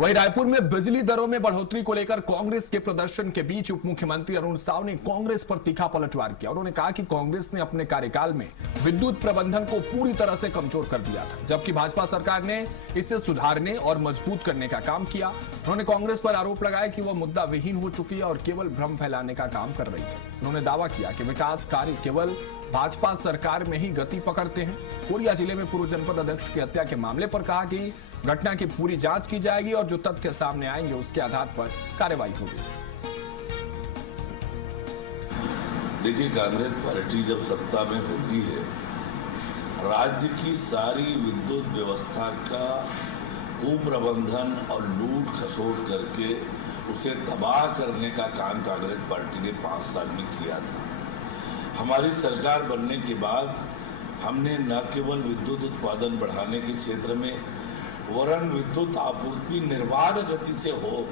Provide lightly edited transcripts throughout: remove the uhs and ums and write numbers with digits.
तो वहीं रायपुर में बिजली दरों में बढ़ोतरी को लेकर कांग्रेस के प्रदर्शन के बीच उप मुख्यमंत्री अरुण साव ने कांग्रेस पर तीखा पलटवार किया। उन्होंने कहा कि कांग्रेस ने अपने कार्यकाल में विद्युत प्रबंधन को पूरी तरह से कमजोर कर दिया था, जबकि भाजपा सरकार ने इसे सुधारने और मजबूत करने का काम किया। उन्होंने कांग्रेस पर आरोप लगाया कि वह मुद्दा विहीन हो चुकी है और केवल भ्रम फैलाने का काम कर रही है। उन्होंने दावा किया कि विकास कार्य केवल भाजपा सरकार में ही गति पकड़ते हैं। कोरिया जिले में पूर्व जनपद अध्यक्ष की हत्या के मामले पर कहा कि घटना की पूरी जांच की जाएगी और जो तथ्य सामने आएंगे उसके आधार पर कार्रवाई होगी। देखिए, कांग्रेस पार्टी जब सत्ता में होती है, राज्य की सारी विद्युत व्यवस्था का कुप्रबंधन और लूट खसोट करके उसे तबाह करने का काम कांग्रेस पार्टी ने 5 साल में किया था। हमारी सरकार बनने के बाद हमने न केवल विद्युत उत्पादन बढ़ाने के क्षेत्र में, वरन विद्युत आपूर्ति निर्बाध गति से हो,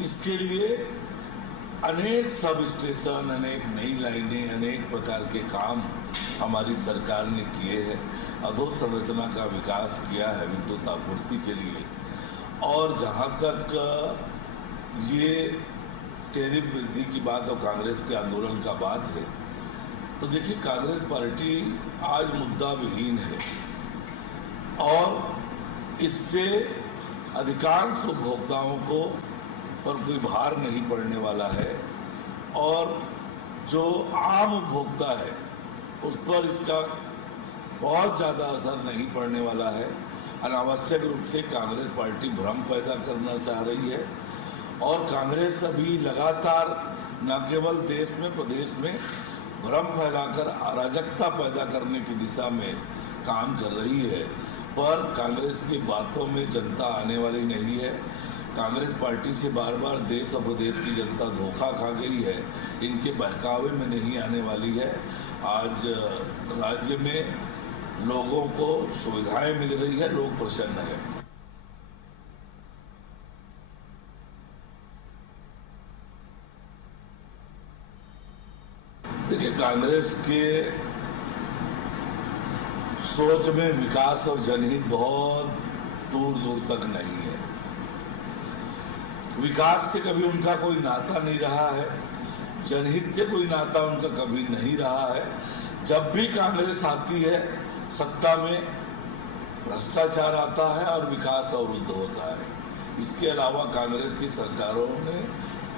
इसके लिए अनेक सब स्टेशन, अनेक नई लाइनें, अनेक प्रकार के काम हमारी सरकार ने किए हैं। अधोसंरचना का विकास किया है विद्युत आपूर्ति के लिए। और जहां तक ये टैरिफ वृद्धि की बात और कांग्रेस के आंदोलन का बात है, तो देखिए, कांग्रेस पार्टी आज मुद्दा विहीन है और इससे अधिकांश उपभोक्ताओं को पर कोई भार नहीं पड़ने वाला है और जो आम उपभोक्ता है उस पर इसका बहुत ज़्यादा असर नहीं पड़ने वाला है। अनावश्यक रूप से कांग्रेस पार्टी भ्रम पैदा करना चाह रही है और कांग्रेस अभी लगातार न केवल देश में, प्रदेश में भ्रम फैलाकर अराजकता पैदा करने की दिशा में काम कर रही है। पर कांग्रेस की बातों में जनता आने वाली नहीं है। कांग्रेस पार्टी से बार बार देश और प्रदेश की जनता धोखा खा गई है, इनके बहकावे में नहीं आने वाली है। आज राज्य में लोगों को सुविधाएं मिल रही है, लोग प्रसन्न है। देखिए, कांग्रेस के सोच में विकास और जनहित बहुत दूर दूर तक नहीं है। विकास से कभी उनका कोई नाता नहीं रहा है, जनहित से कोई नाता उनका कभी नहीं रहा है। जब भी कांग्रेस आती है सत्ता में, भ्रष्टाचार आता है और विकास अवरुद्ध होता है। इसके अलावा कांग्रेस की सरकारों ने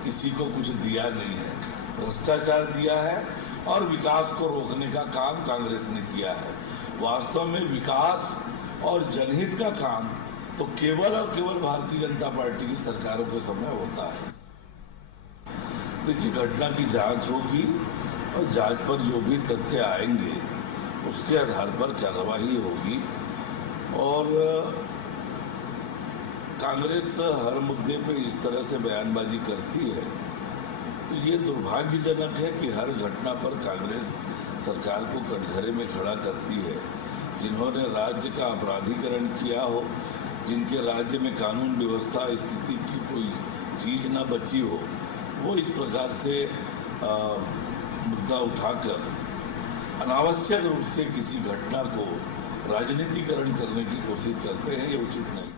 किसी को कुछ दिया नहीं है। भ्रष्टाचार दिया है और विकास को रोकने का काम कांग्रेस ने किया है। वास्तव में विकास और जनहित का काम तो केवल और केवल भारतीय जनता पार्टी की सरकारों के समय होता है। देखिए, घटना की जांच होगी और जांच पर जो भी तथ्य आएंगे उसके आधार पर कार्रवाई होगी। और कांग्रेस हर मुद्दे पे इस तरह से बयानबाजी करती है, तो ये दुर्भाग्यजनक है कि हर घटना पर कांग्रेस सरकार को कटघरे में खड़ा करती है। जिन्होंने राज्य का अपराधीकरण किया हो, जिनके राज्य में कानून व्यवस्था स्थिति की कोई चीज़ न बची हो, वो इस प्रकार से मुद्दा उठाकर अनावश्यक रूप से किसी घटना को राजनीतिकरण करने की कोशिश करते हैं। ये उचित नहीं।